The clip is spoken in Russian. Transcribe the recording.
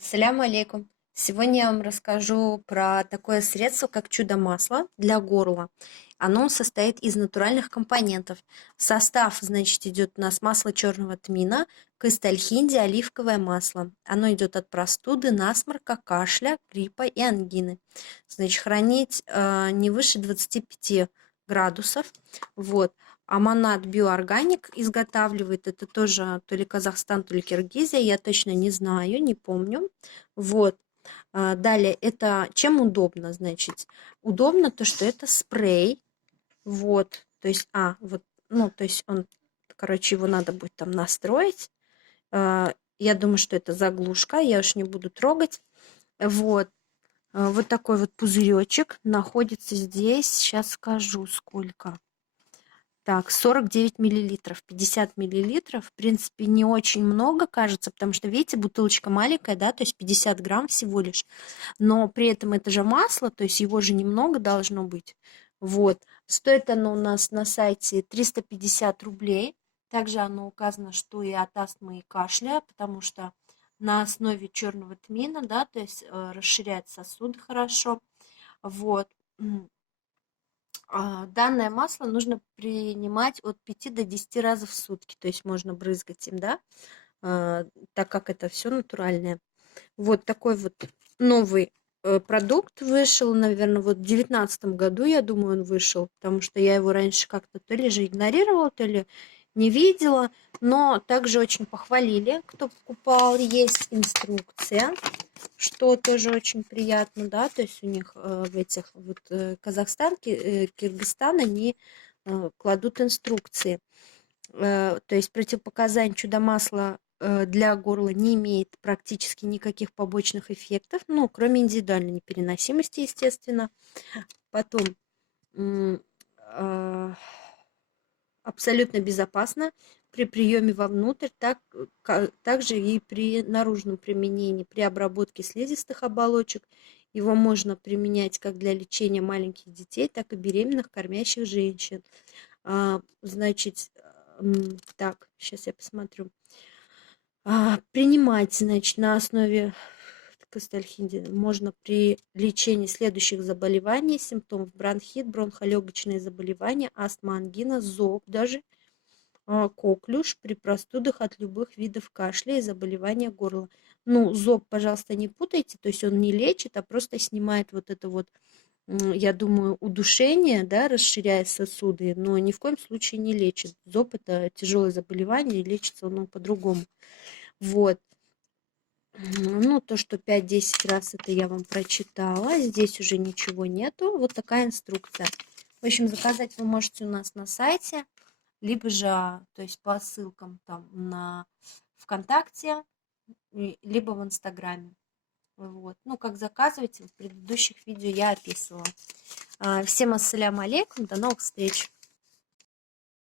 Салям алейкум. Сегодня я вам расскажу про такое средство, как чудо-масло для горла. Оно состоит из натуральных компонентов. В состав, значит, идет у нас масло черного тмина, кысталь-хинди, оливковое масло. Оно идет от простуды, насморка, кашля, гриппа и ангины. Значит, хранить не выше 25 градусов. Вот. Аманат Биоорганик изготавливает. Это тоже то ли Казахстан, то ли Киргизия. Я точно не знаю, не помню. Вот. Далее, это чем удобно, значит? Удобно то, что это спрей. Вот. То есть, вот, ну, то есть он, короче, его надо будет там настроить. Я думаю, что это заглушка, я уж не буду трогать. Вот. Вот такой вот пузыречек находится здесь. Сейчас скажу, сколько. Так, 49 миллилитров, 50 миллилитров. В принципе, не очень много, кажется, потому что, видите, бутылочка маленькая, да, то есть 50 грамм всего лишь. Но при этом это же масло, то есть его же немного должно быть. Вот. Стоит оно у нас на сайте 350 рублей. Также оно указано, что и от астмы и кашля, потому что на основе черного тмина, да, то есть расширяет сосуды хорошо. Вот. Данное масло нужно принимать от 5 до 10 раза в сутки, то есть можно брызгать им, да, так как это все натуральное. Вот такой вот новый продукт вышел, наверное, вот в 2019 году, я думаю, он вышел, потому что я его раньше как-то то ли же игнорировала, то ли не видела, но также очень похвалили, кто покупал, есть инструкция, что тоже очень приятно, да, то есть у них в этих вот Казахстан, Киргизстан, они кладут инструкции. То есть противопоказаний чудо-масла для горла не имеет практически никаких побочных эффектов, ну, кроме индивидуальной непереносимости, естественно. Потом а, абсолютно безопасно при приеме вовнутрь, также и при наружном применении, при обработке слизистых оболочек. Его можно применять как для лечения маленьких детей, так и беременных кормящих женщин. Значит, так, сейчас я посмотрю. Принимать, значит, на основе костальхинди можно при лечении следующих заболеваний, симптомов: бронхит, бронхолегочные заболевания, астма, ангина, зоб даже, коклюш при простудах от любых видов кашля и заболевания горла. Ну, зоб, пожалуйста, не путайте, то есть он не лечит, а просто снимает вот это вот, я думаю, удушение, да, расширяя сосуды, но ни в коем случае не лечит. Зоб – это тяжелое заболевание, и лечится оно по-другому. Вот. Ну, то, что 5-10 раз, это я вам прочитала. Здесь уже ничего нету. Вот такая инструкция. В общем, заказать вы можете у нас на сайте, либо же, то есть по ссылкам там на ВКонтакте, либо в Инстаграме. Вот. Ну, как заказывать, в предыдущих видео я описывала. Всем ассаляму алейкум, до новых встреч!